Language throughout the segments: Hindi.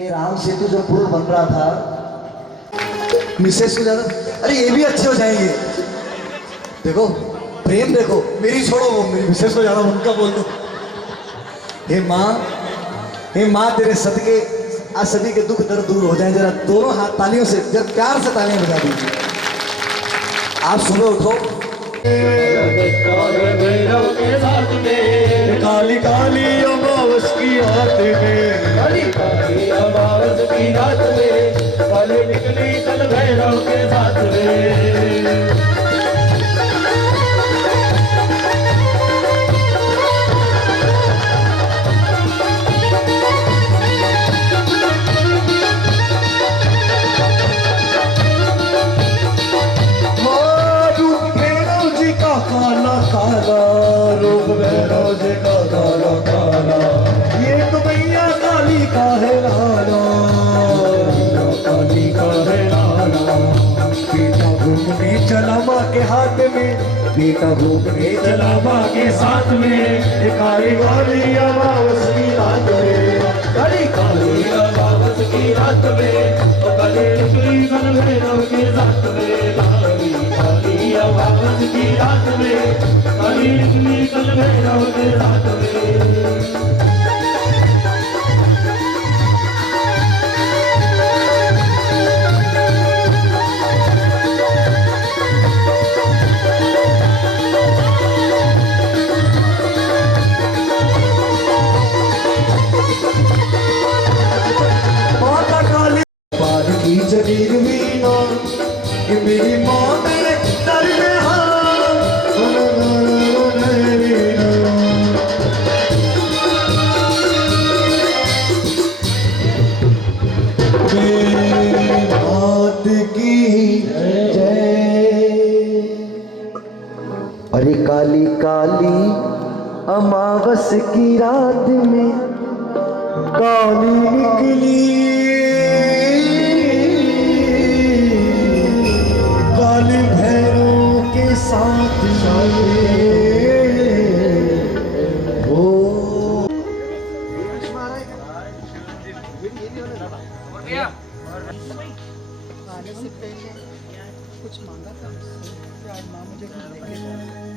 कि राम सेतु जब पुल बन रहा था, मिसेस को ज्यादा अरे ये भी अच्छे हो जाएंगे। देखो प्रेम देखो, मेरी छोड़ो, वो मेरी मिसेस को ज्यादा उनका बोल दो। हे माँ तेरे सदके आज सभी के दुख दर्द दूर हो जाए। जरा दोनों हाथ तालियों से, जरा प्यार से तालियां बजा दीजिए। आप सुबह उठो, काली काली अमावस की रात में, काली काली अमावस की रात में, कल निकली कल भैरव के साथ में। काला काला रूप भैरव जी का काला काला, ये तो मैया काली का है लाला, काली का है लाला। बेटा घूमने चला माँ के हाथ में, बेटा घूमने चला माँ के साथ में, काली काली अमावस की रात में, काली काली अमावस की रात में, काली निकली कल भैरव के साथ में, काली काली अमावस की रात में, काली निकली कल भैरव के साथ में। माता काली पार की जमीर वीणा, ये मेरी माँ मेरे दर में अरे काली काली अमावस की रात में, काली निकली काली भैरव के साथ हो। आने से पहले कुछ मांगा था मुझसे कि आज माँ मुझे कुछ देंगे।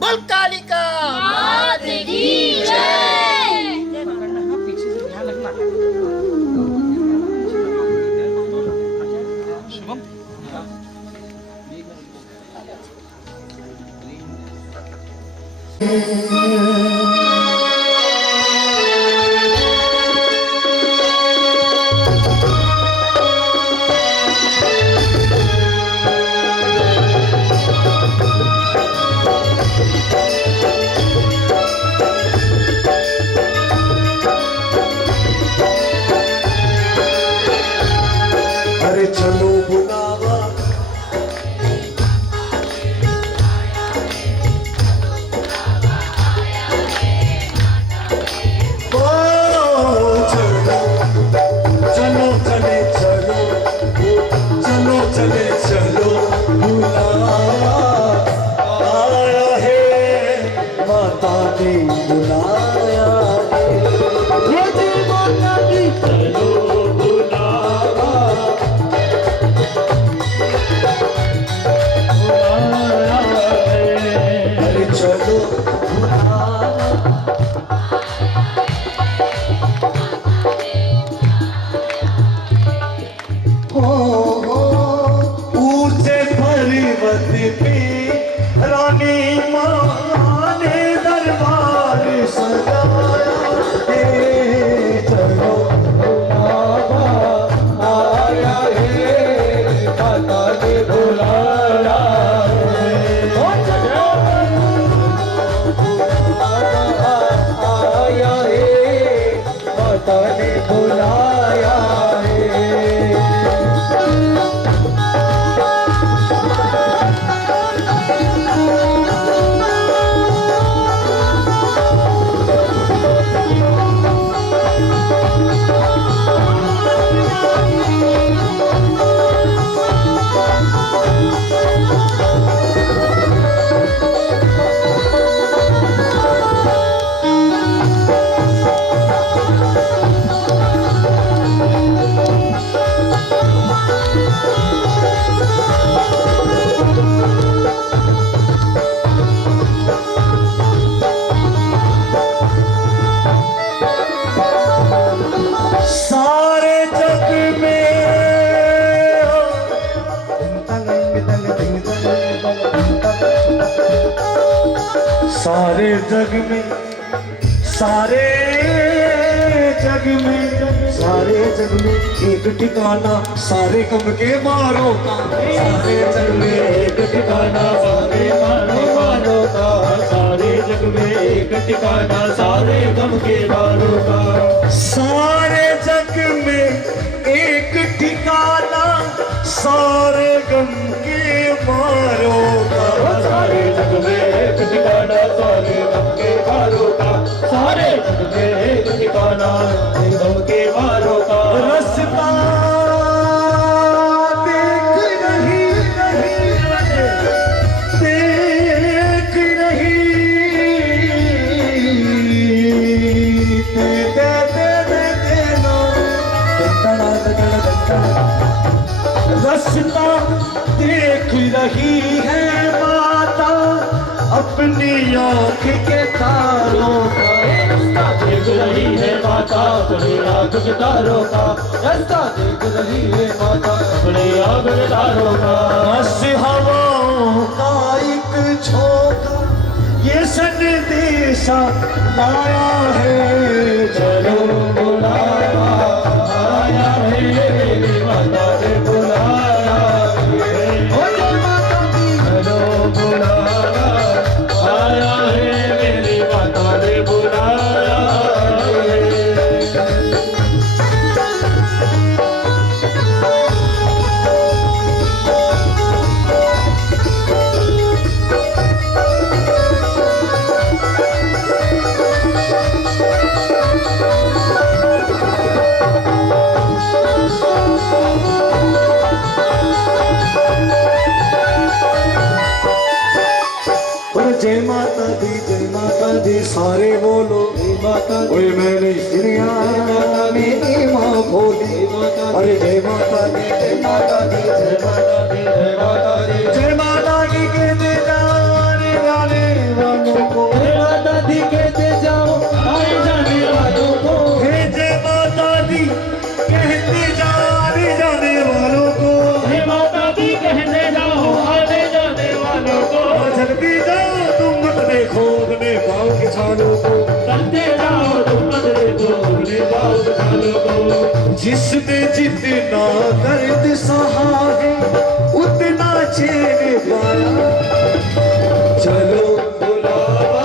बोल कालिका मात की जय। पीछे से ध्यान रखना। शुभम चलो बुलावा, चलो चले चलो, चलो चले चलो, बुलावा आया है, माता ने बुलाया है, माता की चलो बुलावा, अरे चलो ऊंचे पर्वत पे रानी माँ ने दरबार सजाया है, चलो बुलावा आया है, माता ने बुलाया है, आया है, माता ने बुलाया है। सारे जग में सारे जग में सारे जग में एक ठिकाना सारे गम के मारो का सारे जग में एक ठिकाना सारे मारो का सारे जग में एक ठिकाना सारे गम के मारो का सारे जग में एक ठिकाना सारे गम के मारो का सारे जग में एक ठिकाना सारे गम के मारो का सारे जग में एक ठिकाना गम के मारो का रास्ता देख नहीं देख नहीं दे दे दे दे देना रास्ता देख रही है माता अपनी आँख के तारों का रास्ता देख रही है माता अपनी आँख के तारों का रास्ता देख रही है माता अपनी आँख के तारों का बस हवाओं का एक झोंका ये संदेशा लाया है चलो बुलाया आया है मेरी माता ने बुलाया है माता दी चलो बुलाया आया है मेरी माता ने बुलाया है जय माता दी सारे बोलो माता ओए मैंने सुनिया मेरी माँ बोली अरे जय माता दी जय माता दी जय माता दी जय माता दी जय माता दी कहते जाने वाले वालों को जय माता दी कहते जाओ आए जाने वालों को हे जय माता दी कहते जाने वालों को हे माता दी कहते जाओ आने जाने वालों को जल्दी जाओ तुम मत देखो अपने पाँव के छालों को चलते जाओ तुम मत देखो अपने पाँव के छालों को जिसने जितना दर्द सहा है उतना चैन पाया चलो बुलावा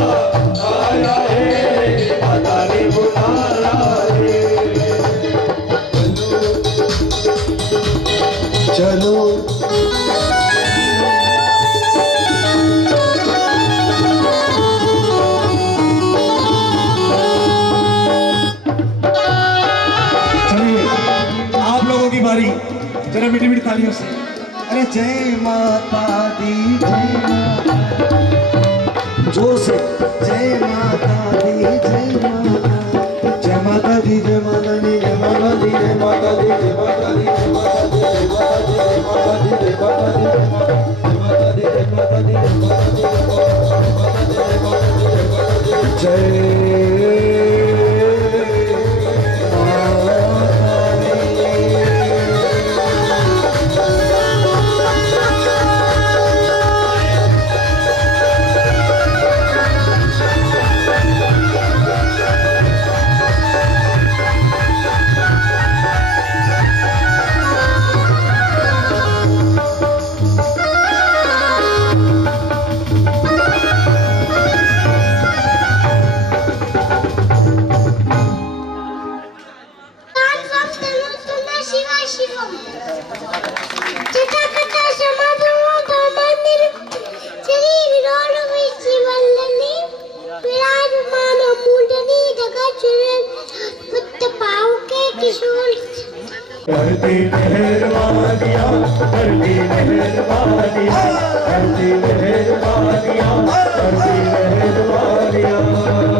आया है माता ने बुलाया है चलो जरा मीठी मीठी तालियों से अरे जय माता दी जय माता जोर से जय माता दी जय माता दी जय माता दी जय माता दी जय माता दी जय माता दी जय माता दी जय माता दी जय माता दी जय माता दी जय माता दी जय माता दी जय माता दी जय करती मेहरबानियाँ करती मेहरबानियाँ करती मेहरबानियाँ करती मेहरबानियाँ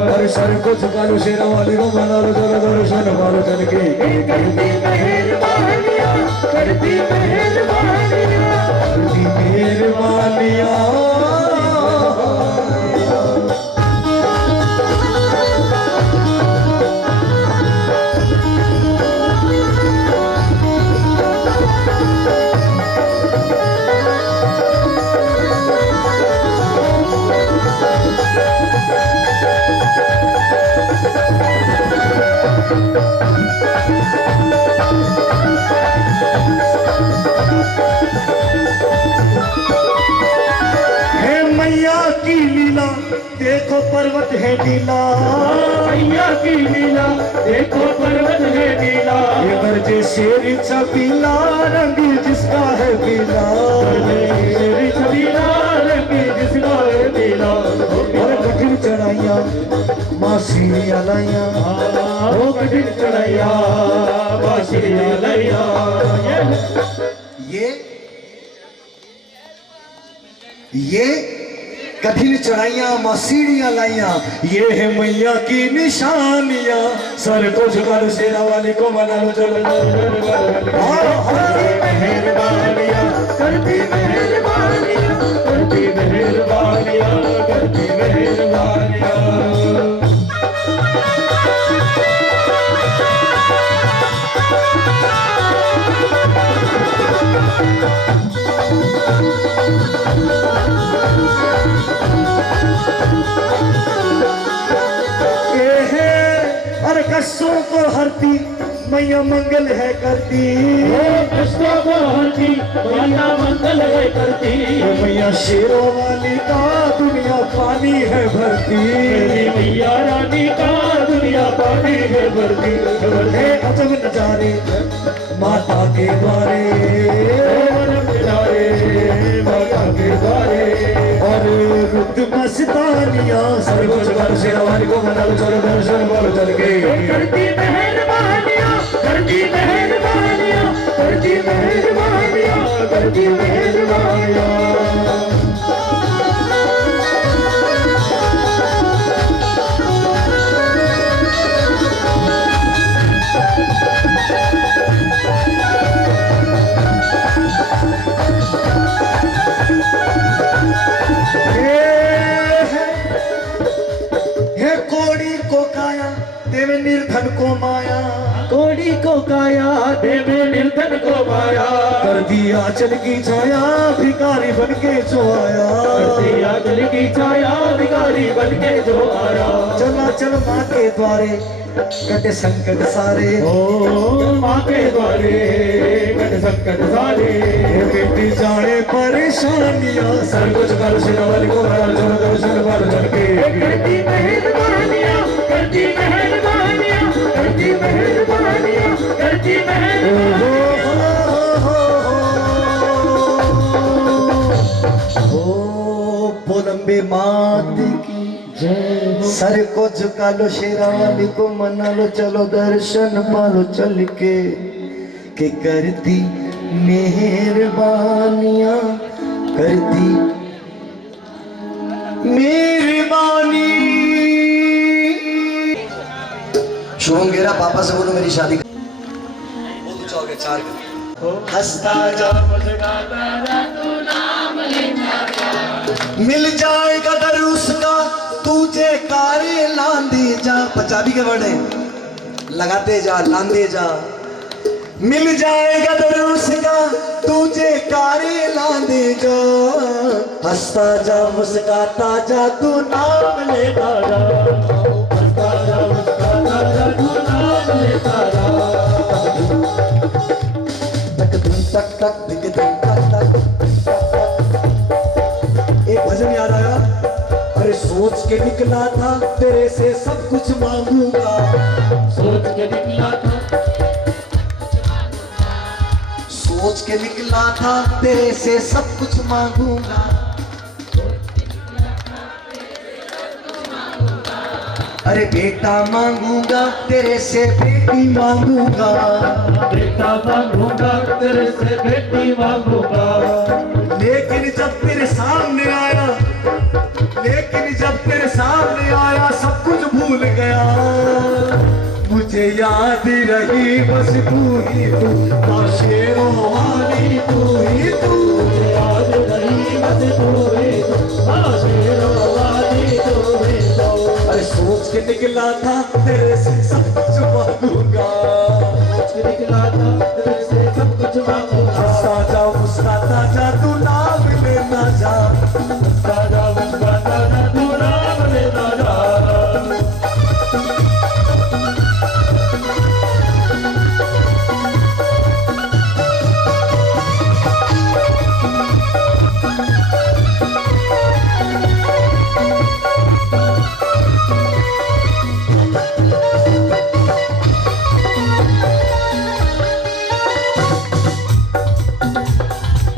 हर सर को झुका लो शेरा वाली को मना लो जरा दर्शन मारो चल के करती मेहरबानियाँ करती मेहरबानियाँ करती मेहरबानियाँ देखो पर्वत है नीला, मैया की लीला देखो पर्वत है नीला, ये गरजे शेर छबीला रंग जिसका है पीला, शेर छबीला रंग जिसका है नीला। और कठिन चढ़ाइया माँ सीढ़ियाँ लाइया, ओ कठिन चढ़ैया बांसुरियां लैया। ये कठिन चढ़ाइया माँ सीढ़ियाँ लाइया, ये है मैया की निशानियाँ। सर को झुका लो शेरा वाली को मना लो चलो, मेहरबानियां करती मेहरबानियां करती मेहरबानियां करती मेहरबानियां। अरे कष्टों को हरती मैया मंगल है करती, कष्टों को हरती मैया मंगल है करती, मैया शेरों वाली का दुनिया पानी है भरती, मेरी मैया रानी का दुनिया पानी है भरती। है अजब नजारे माता के द्वारे, माता के द्वारे और रुद्र मस्तानिया सर्वोच्च कर शेरा वाली को मना लो चलो दर्शन बोलो चल के। करती मेहरबानियां करती मेहरबानियां करती मेहरबानियां करती मेहरबानियां। देवे निर्धन को माया, कोड़ी को काया देवे निर्धन को माया, कर दिया चल की छाया भिखारी बन के जो आया, कर दिया जल की छाया भिखारी बन के जो आया। चला चल माँ के द्वारे कटे संकट सारे, ओ माँ के द्वारे कट संकट सारे, बेटी जाने परेशानियां सर कुछ कर शेरा वाली को मना लो चलो दर्शन बोलो चल के। करती मेहरबानियां करती मेहरबानियां करती मेहरबानियां करती मेहरबानियां। ओ बोलंबे मात की सर को झुका लो शेरा वाली को मना लो चलो दर्शन पालो चल के करती मेहरबानियां करती मेहरबानी। शुभम गेरा पापा से बोलो मेरी शादी बहुत ऊंचा हो गया 4 हंसता जा मिल जाएगा दर उसका तुझे कारे लांदे जा। पंजाबी के वर्ड है लगाते जा लांदे जा। मिल जाएगा दर उसका तुझे कारे लांदे जा, हंसता जा मुस्कुराता जा तू नाम लेता जा, हंसता जा मुस्कुराता जा तू नाम लेता जा। तक धुन तक तक दिक धुन तक तक। एक भजन याद आया, अरे सोच के निकला था तेरे से सब कुछ मांगूंगा, सोच के निकला था सोच के निकला था तेरे से सब कुछ मांगूंगा, अरे बेटा मांगूंगा तेरे से बेटी मांगूंगा, बेटा मांगूंगा तेरे से बेटी मांगूंगा। लेकिन जब तेरे सामने आया, लेकिन जब तेरे सामने आया सब कुछ भूल गया, मुझे याद रही बस तू ही तू, शेरों वाली तू ही तू, याद रही बस तू ही तू, शेरों वाली तू ही तू। अरे सोच के निकला था तेरे से सब कुछ मांगूंगा, सोच के निकला था तेरे से सब कुछ मांगूंगा। हंसता जा मुस्कुराता जा तू नाम लेना जा, हंसता जा मुस्कुराता जा तू नाम लेता जा।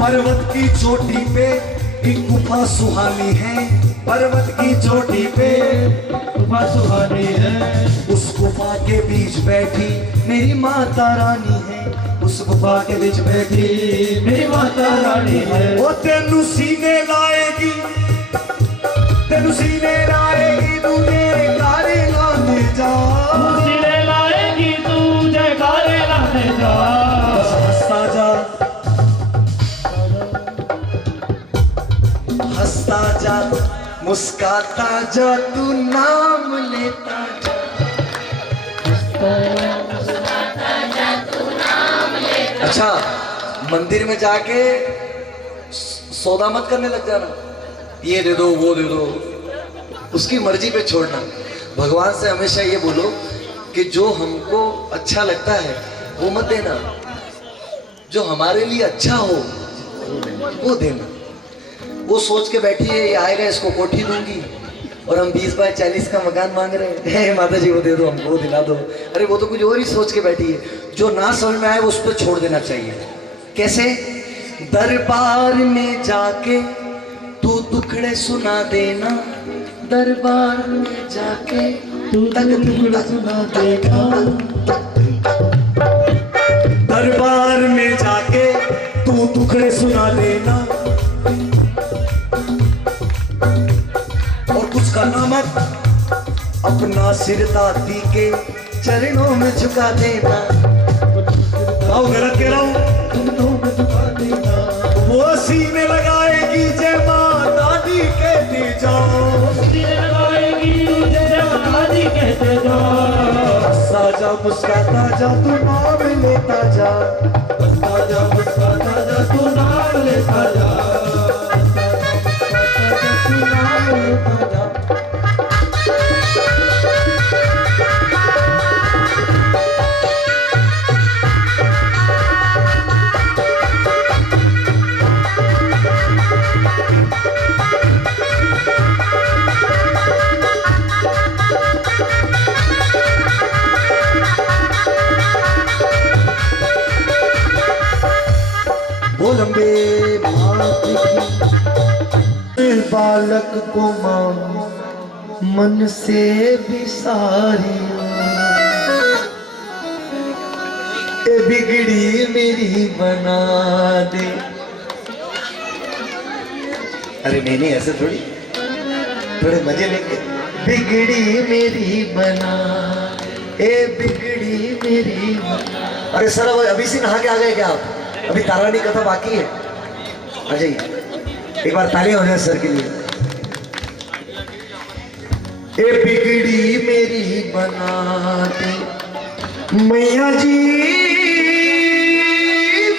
पर्वत की चोटी पे एक गुफा सुहानी है, पर्वत की चोटी पे गुफा सुहानी है, उस गुफा के बीच बैठी मेरी माता रानी है, उस गुफा के बीच बैठी मेरी माता रानी है। वो तेनू सीने लाएगी, तेनू सीने लाएगी, तू जयकारे लाने जा, सीने लाएगी तू जयकारे लाने जा। बस हंसता जा, हंसता जा, मुस्काता जा, तू नाम लेता जा। अच्छा, मंदिर में जाके सौदा मत करने लग जाना, ये दे दो वो दे दो, उसकी मर्जी पे छोड़ना। भगवान से हमेशा ये बोलो कि जो हमको अच्छा लगता है वो मत देना, जो हमारे लिए अच्छा हो वो देना। वो सोच के बैठी है ये आएगा इसको कोठी दूंगी और हम 20 बाय 40 का मकान मांग रहे हैं, माता जी वो दे दो हमको, वो दिला दो। अरे वो तो कुछ और ही सोच के बैठी है। जो ना समझ में आए वो उस पर छोड़ देना चाहिए। कैसे? दरबार में जाके तू दुखड़े सुना देना, दरबार में जाके तू दुखड़ा सुना देगा, दरबार में जाके तू दुखड़े सुना देना, और कुछ करना मत, अपना सिर दादी के चरणों में झुका देना। आओ गलत कह रहा हूं, वो सीने लगाएगी जय मां दादी कहते जाओ, सीने लगाएगी जय माता दी कहते जाओ। हंसता जा मुस्काता जा, तू नाम लेता जा, हंसता जा मुस्कुराता जा, तू नाम लेता जा, तू नाम लेता जा। लंबे बालक को मां मन से भी सारी, ए बिगड़ी मेरी बना दे। अरे नहीं ऐसे थोड़ी, थोड़े मजे लेके, बिगड़ी मेरी बना, ए बिगड़ी मेरी बना। अरे सर अभी से नहा के आ गए क्या आप? अभी तारानी कथा बाकी है, आ जाइए। एक बार तालियां हो जाए सर के लिए। ए बिगड़ी मेरी बना दे मैया जी,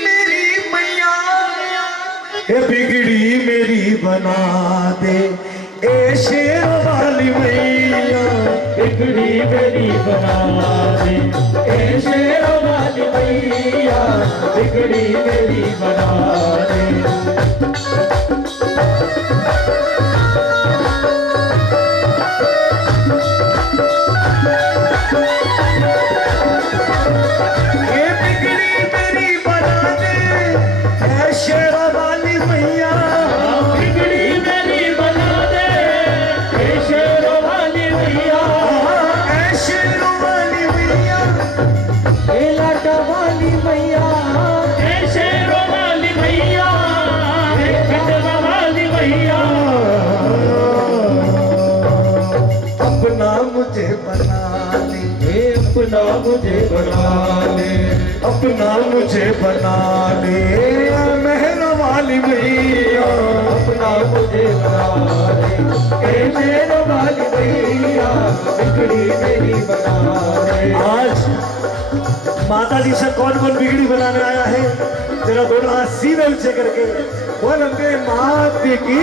मेरी मैया, ए बिगड़ी मेरी बना दे, ए शेर वाली मैया, बिगड़ी मेरी बना दे, ए शेर वाली मैया, बिगड़ी मेरी बना दे। मुझे बना ले, अपना मुझे बना ले, अपना मुझे बना ले, मेहर वाली मैया, अपना मुझे बना ले, मेहर वाली मैया, बिगड़ी मेरी बना ले। आज माता जी से कौन कौन बिगड़ी बनाने आया है? जरा दोनों हाथ सीधे ऊंचे करके बोल हमके मात की।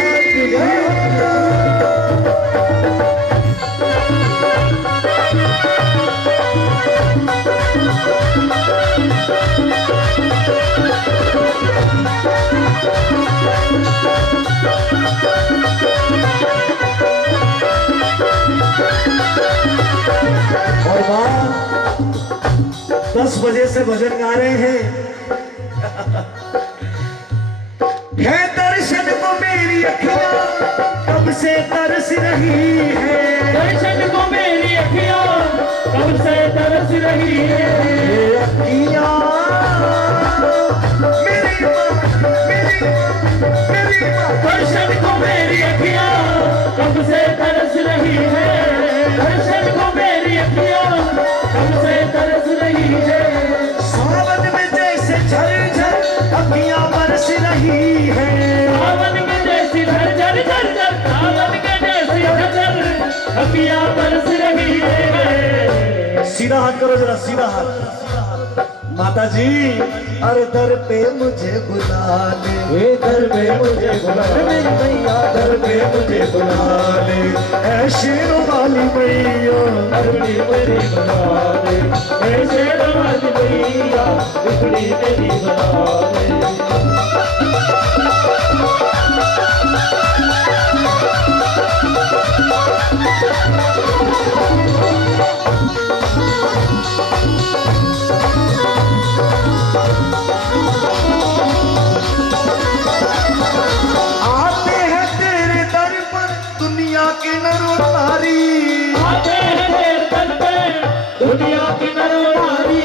और माँ 10 बजे से भजन गा रहे हैं, है दर्शन को मेरी अखियां कब से तरस रही है। दर्शन को मेरी अखियां कब से तरस रही है। ये अखियां मेरी माँ दर्शन को मेरी अखियां कब से तरस रही है। दर्शन को मेरी अखियां कब से तरस रही है। सावन में जैसे झरझर अखियां बरस रही है। सावन के जैसी झरझर झरझर सावन के जैसी झरझर अखियां बरस रही है। सीधा हाथ करो जरा, सीधा हाथ। माता जी अरे दर पे मुझे बुला ले, दर पे मुझे बुला मेरी मैया दर पे मुझे बुला ले। ऐ शेरों वाली मैया बिगड़ी मेरी बना दे। ऐसे वाली मैया बिगड़ी मेरी बना दे। आते हैं तेरे दर पर दुनिया के नर नारी। आते हैं तेरे दर पे दुनिया की नरनारी।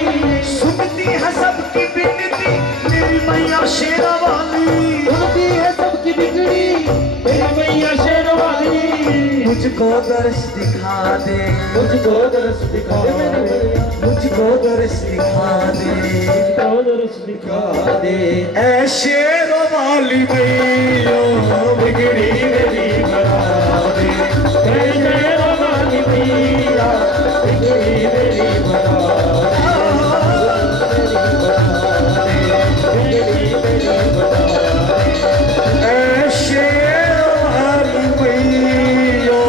सुनती है सबकी बिनती मेरी मैया शेरा वाली। सुनती है सबकी बिगड़ी मेरी मैया शेरवाली। मुझको दर्श दिखा दे, मुझको दर्श दिखा दे मेरी मैया। मुझको दर्श दिखा दे, मुझको दर्श दिखा दे। ऐ शेरों वाली मैया बिगड़ी मेरी बना दे। ऐसे वाली मैया बिगड़ी मेरी बना दे। बिगड़ी मेरी बना दे। ऐ शेरों वाली मैया।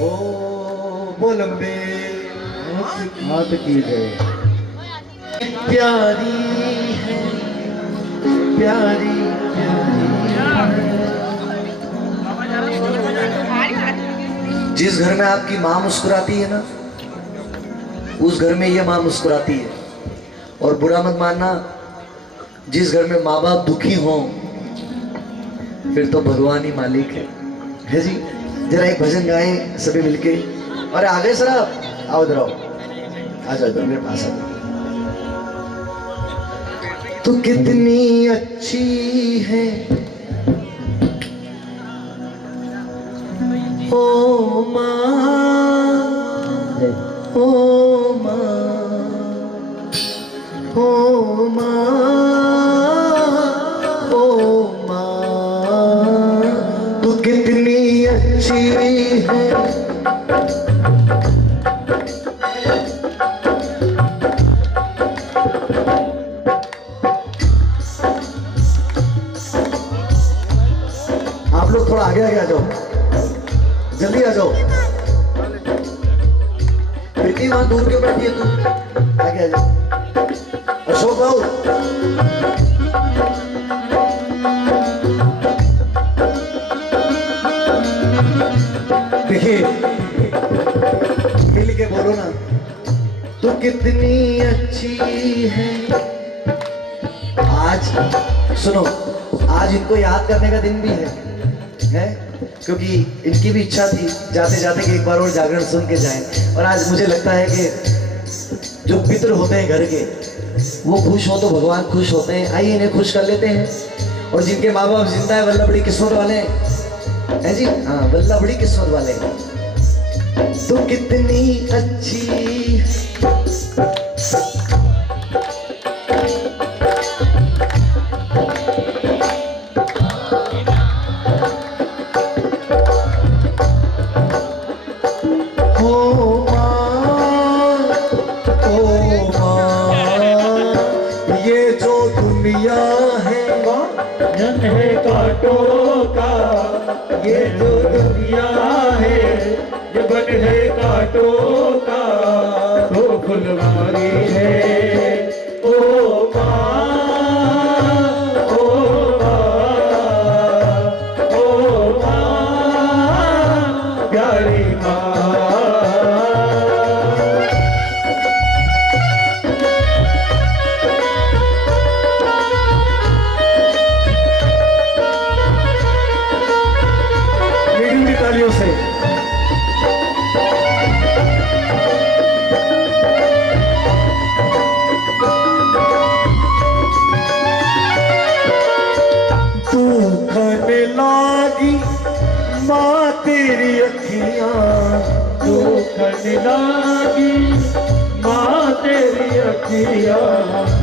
ओ बोलंबे हाथ की गए प्यारी है, प्यारी जिस घर में आपकी माँ मुस्कुराती है ना, उस घर में ये माँ मुस्कुराती है। और बुरा मत मानना, जिस घर में माँ बाप दुखी हों फिर तो भगवान ही मालिक है जी। जरा एक भजन गाएं सभी मिलके। अरे आ गए सर आप, आओ इधर आओ, आ जाओ इधर मेरे पास आ जाओ। तू कितनी अच्छी है ओ माँ, ओ माँ, ओ माँ, ओ माँ, तू कितनी अच्छी है। आप लोग थोड़ा आगे आगे आ जाओ, जल्दी आ जाओ। प्रीति वहां दूर क्यों बैठी है तू, आगे आ जाओ। अशोक बाबू देखिए, मिल के बोलो ना, तू कितनी अच्छी है। आज सुनो, आज इनको याद करने का दिन भी है क्योंकि इनकी भी इच्छा थी जाते जाते कि एक बार और जागरण सुन के जाएं। और आज मुझे लगता है कि जो पितृ होते हैं घर के, वो खुश हो तो भगवान खुश होते हैं। आइए इन्हें खुश कर लेते हैं। और जिनके माँ बाप जिंदा है, वल्लभ बड़ी किस्मत वाले हैं जी। हाँ, वल्लभ बड़ी किस्मत वाले हैं। तू कितनी अच्छी जन है कांटों का ये जो दुनिया है, ये बन है कांटों का तो फुलवारी है। ओ माँ, ओ माँ, ओ माँ, प्यारी माँ। तेरी अखियां दुखन लागी माँ तेरी अखियाँ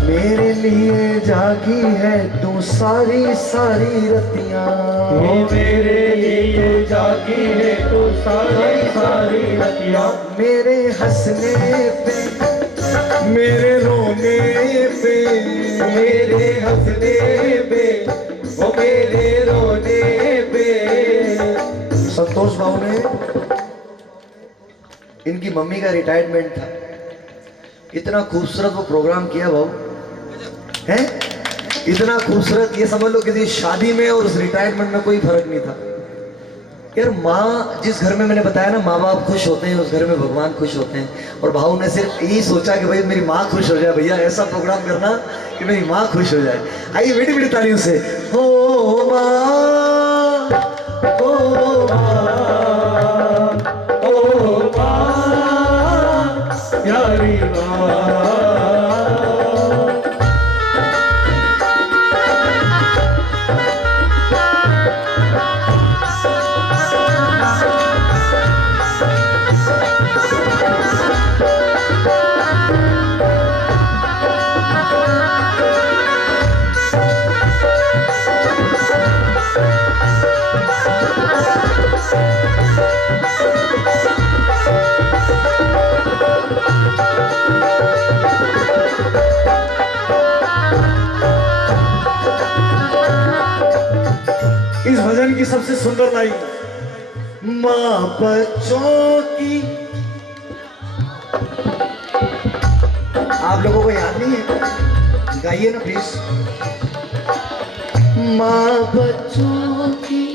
मेरे लिए जागी है तू सारी सारी रतियां। वो मेरे लिए जागी है तो सारी सारी रतियाँ मेरे हंसने पे मेरे रोने पे मेरे हंसने पे वो मेरे रोने पे। संतोष बाबू ने, इनकी मम्मी का रिटायरमेंट था, इतना खूबसूरत वो प्रोग्राम किया बाबू है, इतना खूबसूरत। ये समझ लो किसी शादी में और उस रिटायरमेंट में कोई फर्क नहीं था यार। माँ, जिस घर में मैंने बताया ना माँ बाप खुश होते हैं उस घर में भगवान खुश होते हैं। और भाऊ ने सिर्फ यही सोचा कि भाई मेरी माँ खुश हो जाए, भैया ऐसा प्रोग्राम करना कि मेरी माँ खुश हो जाए। आइए बेटी बेटी तालियों से। हो माँ, हो माँ, ओ माँ प्यारी माँ। इस भजन की सबसे सुंदर लाइन, माँ बच्चों की। आप लोगों को याद नहीं है? गाइए ना प्लीज। माँ बच्चों की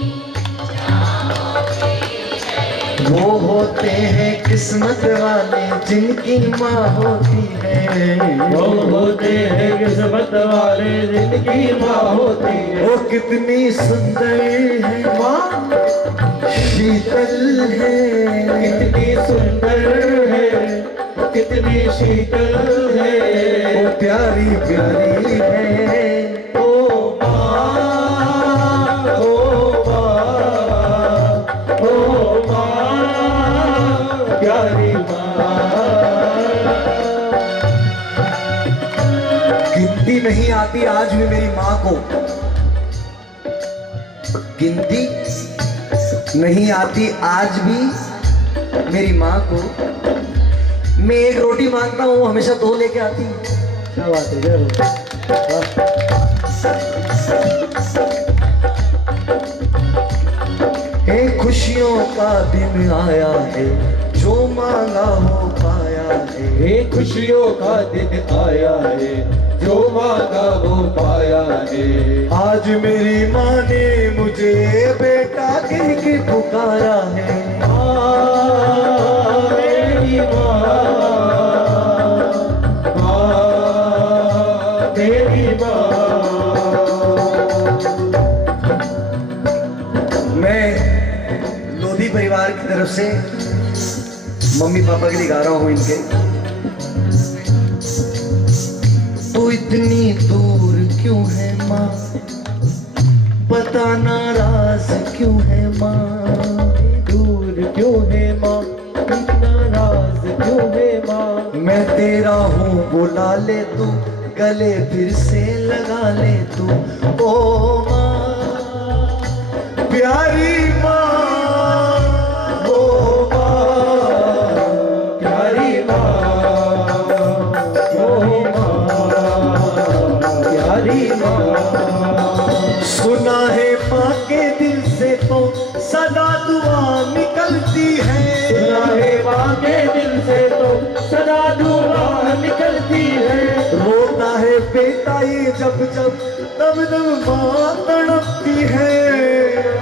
वो होते हैं किस्मत वाले जिनकी माँ होती है। वो होते हैं किस्मत वाले जिनकी माँ होती है। वो कितनी सुंदर है माँ, शीतल है, कितनी सुंदर है कितनी शीतल है। वो प्यारी प्यारी है। ओ माँ, ओ माँ, ओ माँ प्यारी माँ। गिनती नहीं आती आज भी मेरी माँ को, गिनती नहीं आती आज भी मेरी माँ को। मैं एक रोटी मांगता हूँ हमेशा दो लेके आती हूँ। क्या बात है, जय हो। हे खुशियों का दिन आया है जो मांगा हो पाया है। ये खुशियों का दिन आया है जो मांगा वो पाया है। आज मेरी माँ ने मुझे बेटा कह के पुकारा है। मेरी माँ, तेरी माँ। मैं लोधी परिवार की तरफ से मम्मी पापा के लिए गा रहा हूँ इनके। तू इतनी दूर क्यों है माँ, पता नाराज क्यों है माँ। दूर क्यों है माँ, इतना राज क्यों है माँ। मैं तेरा हूँ बुला ले तू, गले फिर से लगा ले तू। ओ माँ प्यारी माँ, ओ माँ प्यारी माँ, ओ माँ प्यारी माँ। सुना है माँ के दिल से तो सदा दुआ निकलती है। सुना है माँ के दिल से तो सदा दुआ निकलती है। रोता है बेटा ये जब जब तब तब माँ तड़पती है।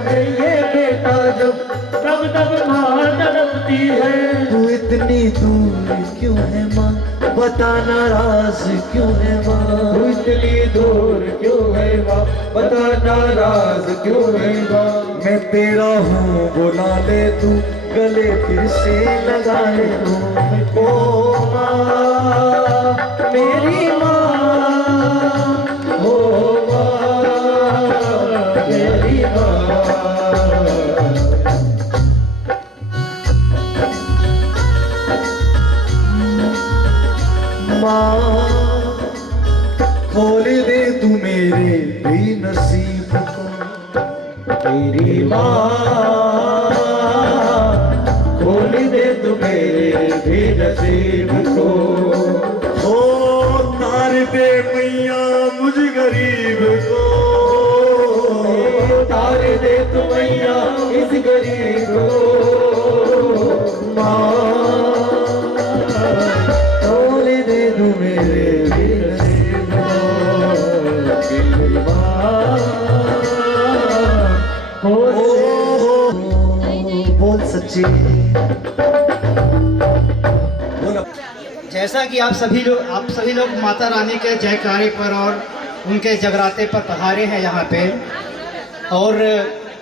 ये बेटा जब तब तब माँ तड़पती है। तू इतनी दूर क्यों है माँ, बता नाराज क्यों है माँ। तू इतनी दूर क्यों है माँ, बता नाराज क्यों है माँ। मैं तेरा हूँ बुला ले तू, गले फिर से लगा ले तू। ओ माँ मेरी माँ, ओ माँ मेरी माँ। माँ खोल दे तू मेरे भी नसीब को। ओ तार दे मैया मुझ गरीब को, तार दे तू मैया इस गरीब को। माँ खोल दे तू मेरे भी नसीब को, मेरी माँ बोल सच्ची। जैसा कि आप सभी लोग माता रानी के जयकारे पर और उनके जगराते पर पधारे हैं यहाँ पे, और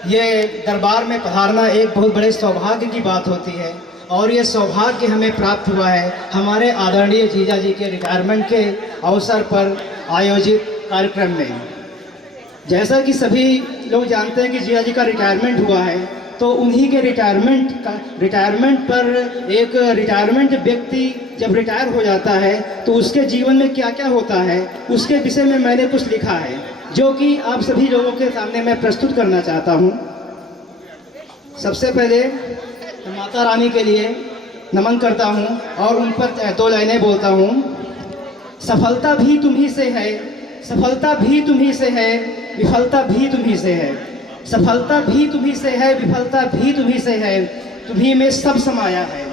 ये दरबार में पधारना एक बहुत बड़े सौभाग्य की बात होती है। और ये सौभाग्य हमें प्राप्त हुआ है हमारे आदरणीय जीजा जी के रिटायरमेंट के अवसर पर आयोजित कार्यक्रम में। जैसा कि सभी लोग जानते हैं कि जीजा जी का रिटायरमेंट हुआ है, तो उन्हीं के रिटायरमेंट पर एक रिटायरमेंट व्यक्ति जब रिटायर हो जाता है तो उसके जीवन में क्या क्या होता है उसके विषय में मैंने कुछ लिखा है, जो कि आप सभी लोगों के सामने मैं प्रस्तुत करना चाहता हूँ। सबसे पहले माता रानी के लिए नमन करता हूँ और उन पर 2 लाइनें बोलता हूँ। सफलता भी तुम्ही से है, सफलता भी तुम्ही से है, विफलता भी तुम्ही से है। सफलता भी तुम्ही से है, विफलता भी तुम्ही से है। तुम्ही में सब समाया है,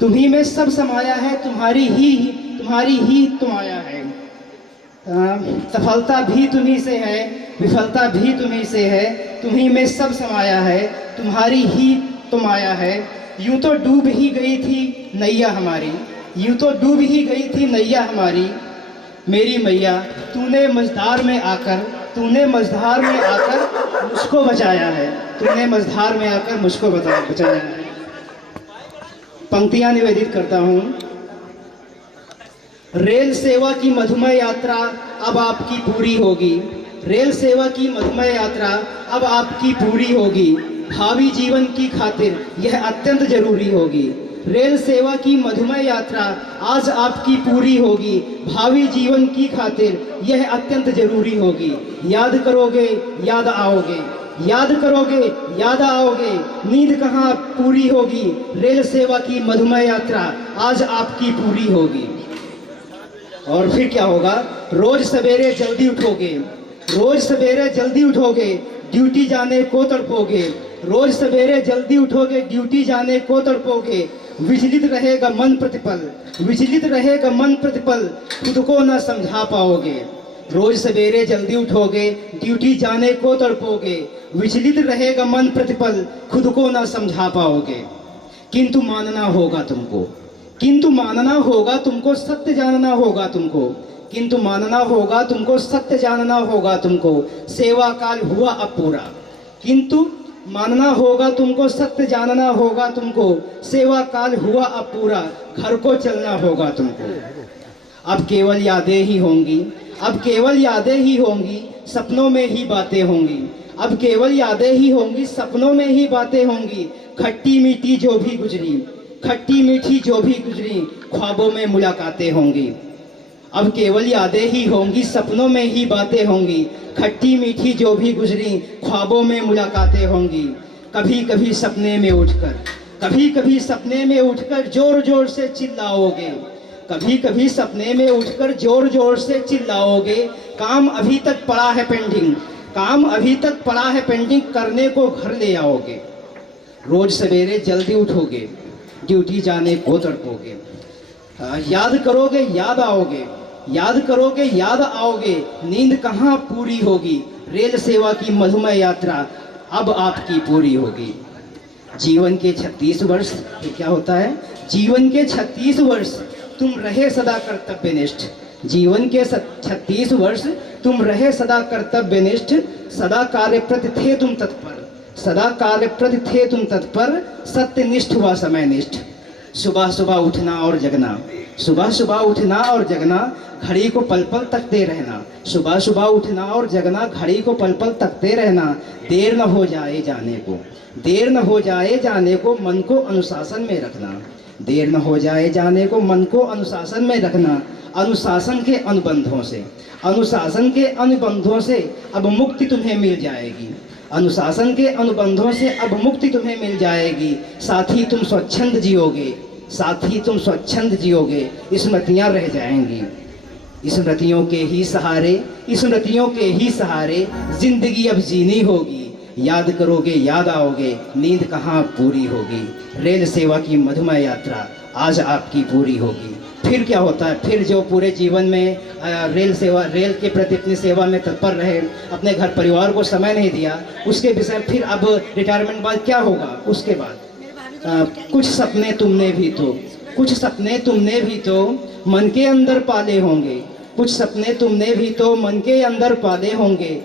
तुम्ही में सब समाया है, तुम्हारी ही तुम आया है। सफलता भी तुम्ही से है, विफलता भी तुम्ही से है। तुम्ही में सब समाया है, तुम्हारी ही तुम आया है। यूं तो डूब ही गई थी नैया हमारी, यूं तो डूब ही गई थी नैया हमारी। मेरी मैया तूने मझधार में आकर मुझको बचाया है, तूने मझधार में आकर मुझको बचाया है। पंक्तियां निवेदित करता हूँ। रेल सेवा की मधुमय यात्रा अब आपकी पूरी होगी, रेल सेवा की मधुमय यात्रा अब आपकी पूरी होगी। भावी जीवन की खातिर यह अत्यंत जरूरी होगी। रेल सेवा की मधुमय यात्रा आज आपकी पूरी होगी, भावी जीवन की खातिर यह अत्यंत जरूरी होगी। याद करोगे याद आओगे, याद करोगे याद आओगे, नींद कहाँ पूरी होगी। रेल सेवा की मधुमय यात्रा आज आपकी पूरी होगी। और फिर क्या होगा? रोज सवेरे जल्दी उठोगे, रोज सवेरे जल्दी उठोगे, ड्यूटी जाने को तड़पोगे। रोज सवेरे जल्दी उठोगे, ड्यूटी जाने को तड़पोगे। विचलित रहेगा मन प्रतिपल, विचलित रहेगा मन प्रतिपल, खुद को ना समझा पाओगे। रोज सवेरे जल्दी उठोगे, ड्यूटी जाने को तड़पोगे। विचलित रहेगा मन प्रतिपल, खुद को ना समझा पाओगे। किंतु मानना होगा तुमको, किंतु मानना होगा तुमको, सत्य जानना होगा तुमको। किंतु मानना होगा तुमको, सत्य जानना होगा तुमको। सेवा काल हुआ अब पूरा, किंतु मानना होगा तुमको, सत्य जानना होगा तुमको। सेवा काल हुआ अब पूरा, घर को चलना होगा तुमको। अब केवल यादें ही होंगी, अब केवल यादें ही होंगी, सपनों में ही बातें होंगी। अब केवल यादें ही होंगी, सपनों में ही बातें होंगी। खट्टी मीठी जो भी गुजरी, खट्टी मीठी जो भी गुजरी, ख्वाबों में मुलाकातें होंगी। अब केवल यादें ही होंगी, सपनों में ही बातें होंगी। खट्टी मीठी जो भी गुजरी, ख्वाबों में मुलाकातें होंगी। कभी कभी सपने में उठकर, कभी कभी सपने में उठकर जोर जोर से चिल्लाओगे। कभी कभी सपने में उठकर जोर जोर से चिल्लाओगे। काम अभी तक पड़ा है पेंडिंग, काम अभी तक पड़ा है पेंडिंग, करने को घर ले आओगे। रोज सवेरे जल्दी उठोगे, ड्यूटी जाने को तड़पोगे। याद करोगे याद आओगे, याद करोगे याद आओगे, नींद कहाँ पूरी होगी। रेल सेवा की मधुमय यात्रा अब आपकी पूरी होगी। जीवन के 36 वर्ष, ये क्या होता है? जीवन के 36 वर्ष तुम रहे सदा कर्तव्यनिष्ठ। जीवन के 36 वर्ष तुम रहे सदा कर्तव्यनिष्ठ। सदा कार्यप्रति थे तुम तत्पर, सदा कार्यप्रति थे तुम तत्पर। सत्यनिष्ठ व समयनिष्ठ। सुबह सुबह उठना और जगना, सुबह सुबह उठना और जगना, घड़ी को पल पल तकते रहना। सुबह सुबह उठना और जगना, घड़ी को पल पल तकते रहना। देर न हो जाए जाने को, देर न हो जाए जाने को, मन को अनुशासन में रखना। देर न हो जाए जाने को, मन को अनुशासन में रखना। अनुशासन के अनुबंधों से, अनुशासन के अनुबंधों से अब मुक्ति तुम्हें मिल जाएगी। अनुशासन के अनुबंधों से अब मुक्ति तुम्हें मिल जाएगी। साथ ही तुम स्वच्छंद जियोगे, साथ ही तुम स्वच्छंद जियोगे। स्मृतियाँ रह जाएंगी, स्मृतियों के ही सहारे, स्मृतियों के ही सहारे जिंदगी अब जीनी होगी। याद करोगे याद आओगे, नींद कहाँ पूरी होगी। रेल सेवा की मधुमय यात्रा आज आपकी पूरी होगी। फिर क्या होता है, फिर जो पूरे जीवन में रेल के प्रति अपनी सेवा में तत्पर रहे, अपने घर परिवार को समय नहीं दिया, उसके विषय फिर अब रिटायरमेंट बाद क्या होगा। उसके बाद कुछ सपने तुमने भी तो, कुछ सपने तुमने भी तो मन के अंदर पाले होंगे, कुछ सपने तुमने भी तो मन के अंदर पाले होंगे।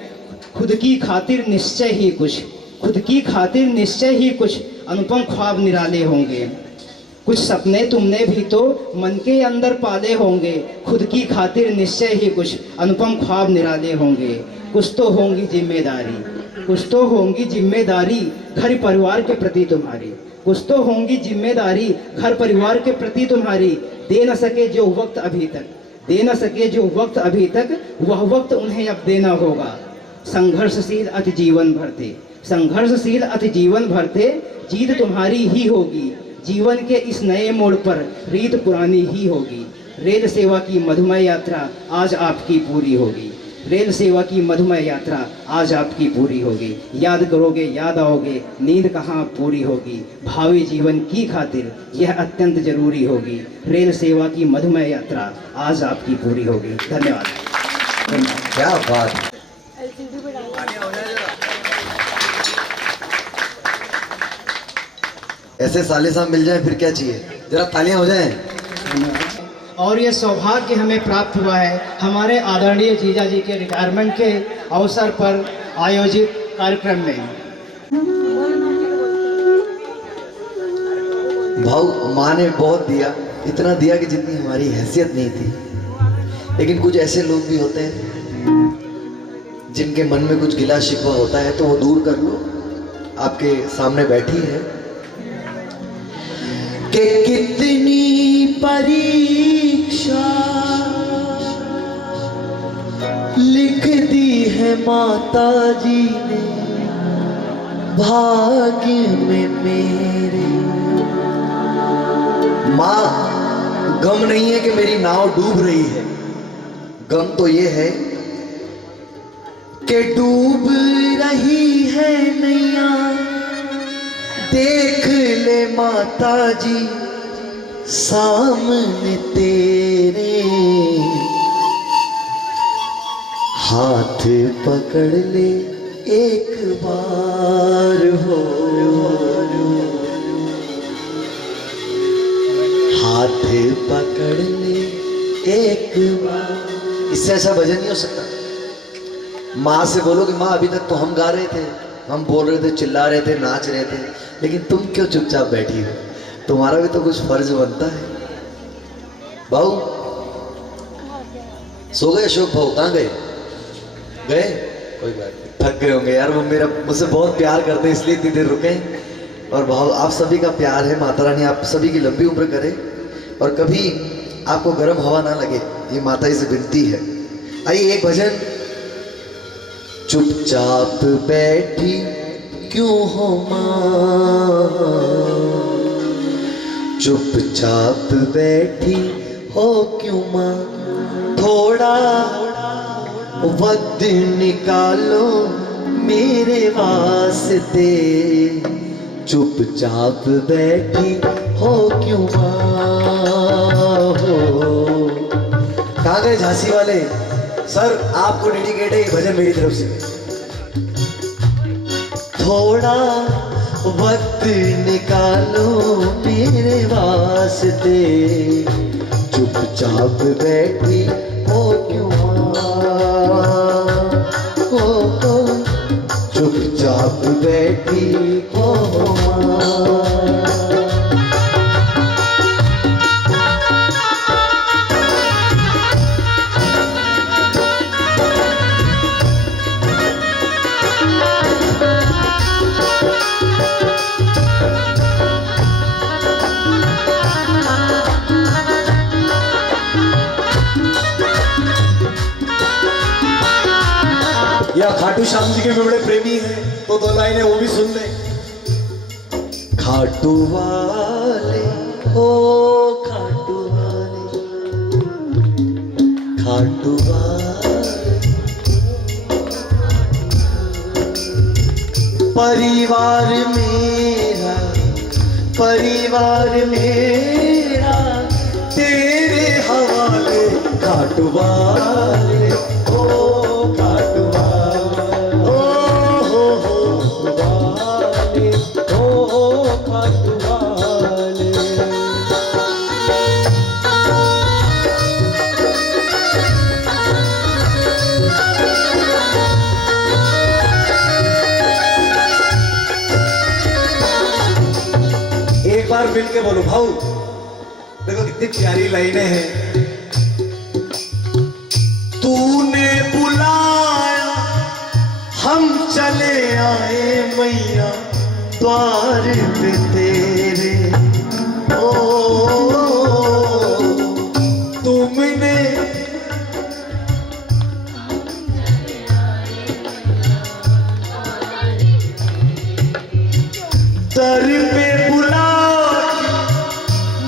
खुद की खातिर निश्चय ही कुछ, खुद की खातिर निश्चय ही कुछ अनुपम ख्वाब निराले होंगे। कुछ सपने तुमने भी तो मन के अंदर पाले होंगे, खुद की खातिर निश्चय ही कुछ अनुपम ख्वाब निराले होंगे। कुछ तो होंगी जिम्मेदारी, कुछ तो होंगी जिम्मेदारी घर परिवार के प्रति तुम्हारी, कुछ तो होंगी जिम्मेदारी घर परिवार के प्रति तुम्हारी। दे न सके जो वक्त अभी तक, दे न सके जो वक्त अभी तक, वह वक्त उन्हें अब देना होगा। संघर्षशील अति जीवन भरते, संघर्षशील अति जीवन भरते जीत तुम्हारी ही होगी। जीवन के इस नए मोड़ पर रीत पुरानी ही होगी। रेल सेवा की मधुमय यात्रा आज आपकी पूरी होगी। रेल सेवा की मधुमय यात्रा आज आपकी पूरी होगी। याद करोगे याद आओगे, नींद कहाँ पूरी होगी। भावी जीवन की खातिर यह अत्यंत जरूरी होगी। रेल सेवा की मधुमय यात्रा आज आपकी पूरी होगी। धन्यवाद। क्या बात। ऐसे साले साहब मिल जाए फिर क्या चाहिए, जरा तालियां हो जाएं। और ये सौभाग्य हमें प्राप्त हुआ है हमारे आदरणीय जीजा जी के रिटायरमेंट के अवसर पर आयोजित कार्यक्रम में। भाऊ माँ ने बहुत दिया, इतना दिया कि जितनी हमारी हैसियत नहीं थी। लेकिन कुछ ऐसे लोग भी होते हैं जिनके मन में कुछ गिला शिकवा होता है, तो वो दूर कर लो। आपके सामने बैठी है कि कितनी परीक्षा लिख दी है माता जी ने भाग्य में मेरे। माँ, गम नहीं है कि मेरी नाव डूब रही है, गम तो ये है कि डूब रही है नैया, देख ले माता जी सामने तेरे। हाथ पकड़ ले एक बार हो, हाथ पकड़ ले एक बार। इससे अच्छा भजन नहीं हो सकता। माँ से बोलो कि माँ अभी तक तो हम गा रहे थे, हम बोल रहे थे, चिल्ला रहे थे, नाच रहे थे, लेकिन तुम क्यों चुपचाप बैठी हो। तुम्हारा भी तो कुछ फर्ज बनता है। भाऊ सो गए? अशोक भाऊ कहाँ गए? गए? कोई बात नहीं, थक गए होंगे यार। वो मेरा मुझसे बहुत प्यार करते हैं इसलिए इतनी देर रुके। और भाऊ आप सभी का प्यार है, माता रानी आप सभी की लंबी उम्र करे और कभी आपको गर्म हवा ना लगे, ये माता जी से विनती है। आइए एक भजन। चुपचाप बैठी क्यों हो माँ, चुपचाप बैठी हो क्यों माँ, थोड़ा वक्त निकालो मेरे वास्ते, चुपचाप बैठी हो क्यों माँ हो। कहाँ गए झांसी वाले? सर आपको डेडिकेट है ये भजन मेरी तरफ से। थोड़ा वक्त निकालो मेरे वास्ते, चुपचाप बैठी हो क्यों हो, चुपचाप बैठी हो या खाटू श्याम जी के भी बड़े प्रेमी हैं तो दो लाइनें वो भी सुन ले। खाटू वाले ओ खाटू वाले, खाटू वाले, परिवार मेरा, परिवार मेरा तेरे हवाले, खाटू वाले ओ खाटू वाले, ओ हो वाले, ओ खाटू वाले। एक बार मिलके बोलो भाऊ, देखो कितनी प्यारी लाइनें हैं। तूने बुलाया हम चले आए मैया द्वार पे तेरे, ओ तुमने दर पे बुला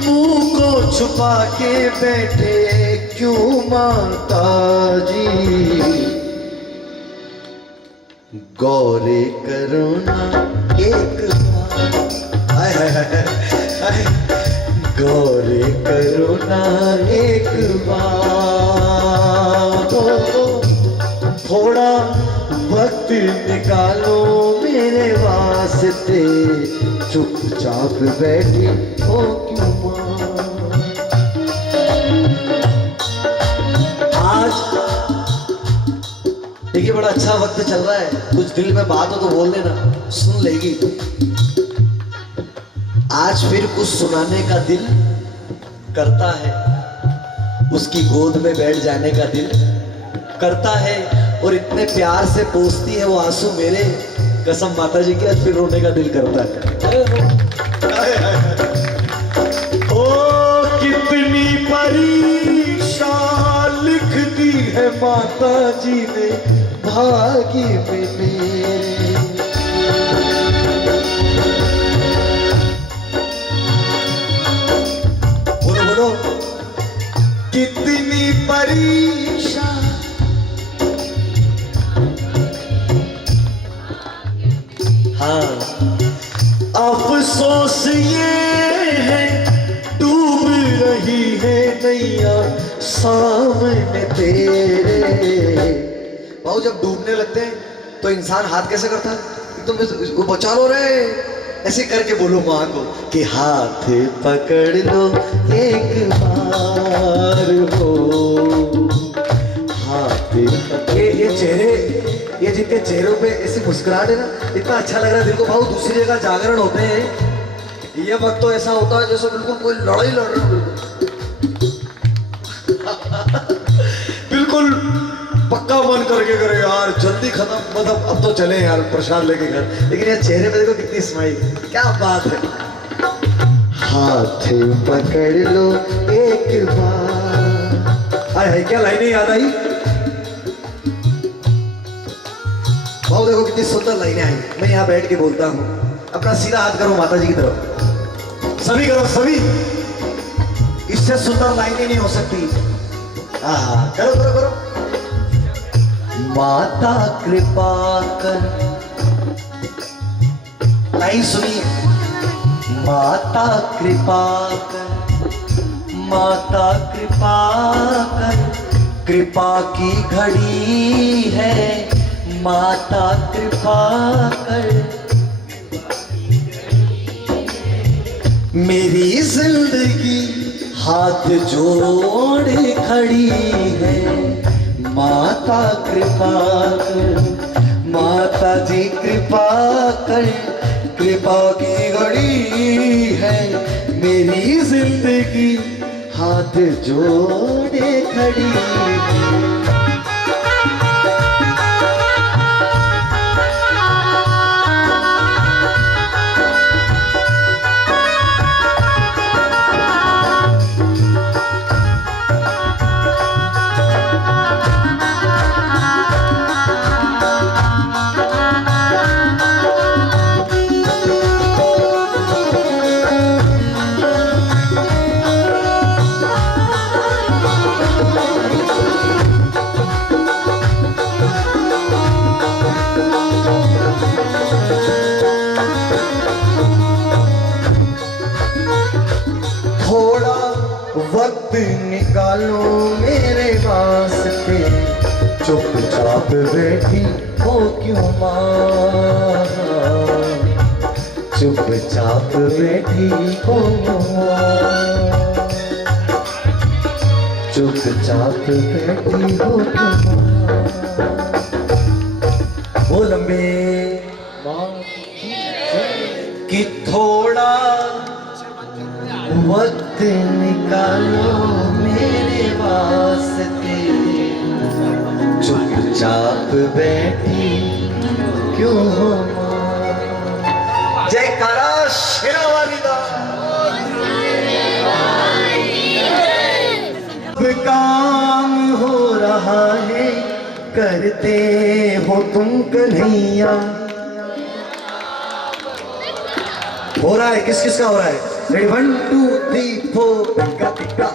मुंह को छुपा के बैठे क्यों माता जी, गौरे करो ना एक बार, हाय हाय हाय हाय, गौरे करो ना एक बार, थोड़ा वक्त निकालो मेरे वास्ते, चुपचाप बैठी हो क्यों मां। आज देखिए बड़ा अच्छा वक्त चल रहा है, कुछ दिल में बात हो तो बोल देना, सुन लेगी। आज फिर कुछ सुनाने का दिल करता है, उसकी गोद में बैठ जाने का दिल करता है, और इतने प्यार से पोंछती है वो आंसू मेरे, कसम माता जी की आज फिर रोने का दिल करता है। ओ कितनी परीक्षा लिख दी है माता जी ने भाग्य में मेरे, बोलो बोलो, कितनी परीक्षा, हाँ अफसोस ये है डूब रही है नैया सामने तेरे। भाऊ जब डूबने लगते हैं तो इंसान हाथ कैसे करता है, एकदम इसको बचा लो रे, ऐसे करके बोलो माँ को कि हाथ पकड़ लो एक बार हो, हाथ ये चेहरे, ये जिनके चेहरों पे ऐसी मुस्कुराहट है ना, इतना अच्छा लग रहा है दिल को। भाऊ दूसरी जगह जागरण होते हैं, ये वक्त तो ऐसा होता है जैसे बिल्कुल कोई लड़ाई लड़ रहा है, बिल्कुल पक्का मन करके करे यार जल्दी खत्म, मतलब अब तो चले यार प्रसाद लेके घर, लेकिन ये चेहरे पे देखो कितनी स्माइल, क्या बात है। हाथ पकड़ लो एक बार, हाय हाय क्या लाइनें याद आई। भाव देखो कितनी सुंदर लाइनें आई, मैं यहाँ बैठ के बोलता हूँ, अपना सीधा हाथ करो माता जी की तरफ, सभी करो सभी, इससे सुंदर लाइनें नहीं हो सकती। करो करो करो। माता कृपा कर, लाइन सुनिए, माता कृपा कर, माता कृपा कर, कृपा की घड़ी है माता कृपा कर, मेरी जिंदगी हाथ जोड़े खड़ी है माता कृपा कर, माता जी कृपा कर, कृपा की घड़ी है मेरी जिंदगी हाथ जोड़े खड़ी है। निकालो मेरे वास्ते, चुपचाप बैठी हो क्यों माँ, चुपचाप बैठी हो माँ, चुपचाप बैठी हो क्यों माँ। वो लंबे कि थोड़ा वक्त निकालो मेरे वास्ते, चुपचाप बैठी क्यों हो माँ। जयकारा शेरा वाली दा। काम हो रहा है करते हो तुम कन्हैया। हो रहा है, किस किस का हो रहा है? रेडी 1 2 3 4 टिक्का टिक्का।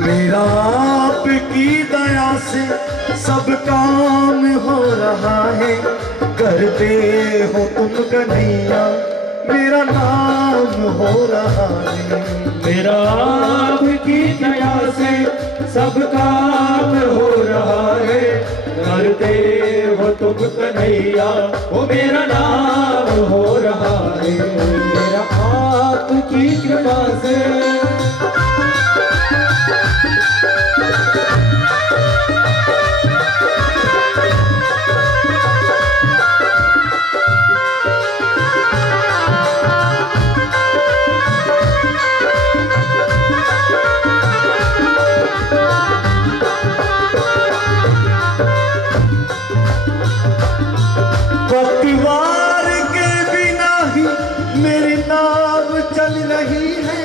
मेरा आपकी दया से सब काम हो रहा है, करते हो तुम कन्हैया मेरा नाम हो रहा है। मेरा आपकी दया से सब काम हो रहा है, करते हो तुम कन्हैया वो मेरा नाम हो रहा है। मेरा आपकी कृपा से पतिवार के बिना ही मेरी नाव चल रही है,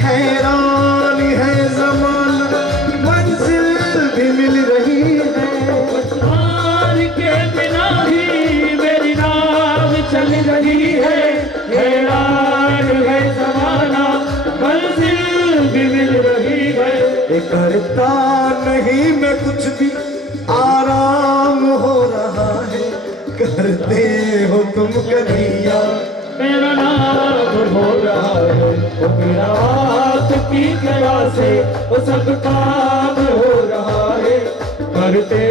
हैरान है जमाना मंजिल भी मिल रही है। पतिवार के बिना ही मेरी नाव चल रही है, हैरान है जमाना मंजिल भी मिल रही है। करता नहीं मैं कुछ भी, आराम हो रहा है, करते हो तुम कन्हैया मेरा नाम हो रहा है। वो मेरा आपकी दया से वो सब काम हो रहा है, करते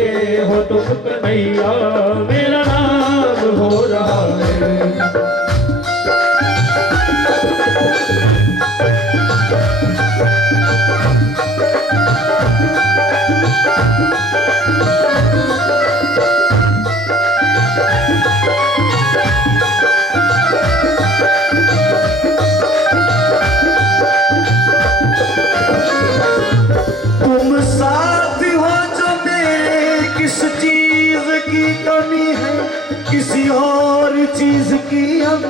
हो तुम कन्हैया मेरा नाम हो रहा है। तुम साथ हो जो मेरे, किस चीज की कमी है, किसी और चीज की अब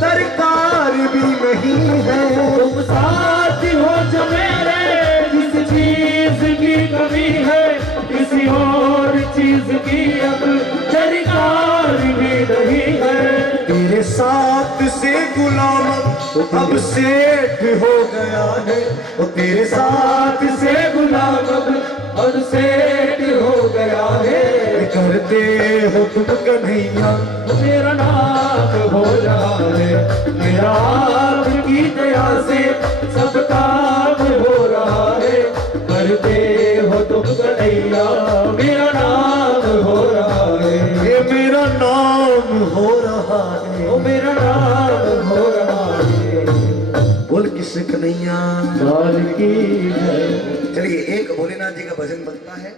दरकार भी नहीं है। तुम साथ हो जो मेरे, किसी चीज की कमी है, किसी और चीज की अब दरकार भी नहीं है। तेरे साथ से गुलाम अब सेठ हो गया है, वो तेरे साथ से गुलाम अब सेठ हो गया है, करते हो तुम कन्हैया मेरा नाम हो रहा है। मेरा आपकी दया से सब काम हो रहा है, करते हो तुम कन्हैया मेरा नाम हो रहा है। ये मेरा नाम हो रहा है, वो मेरा नाम हो रहा है। बोल किस कन्हैया लाल की जय। चलिए एक भोलेनाथ जी का भजन बनता है।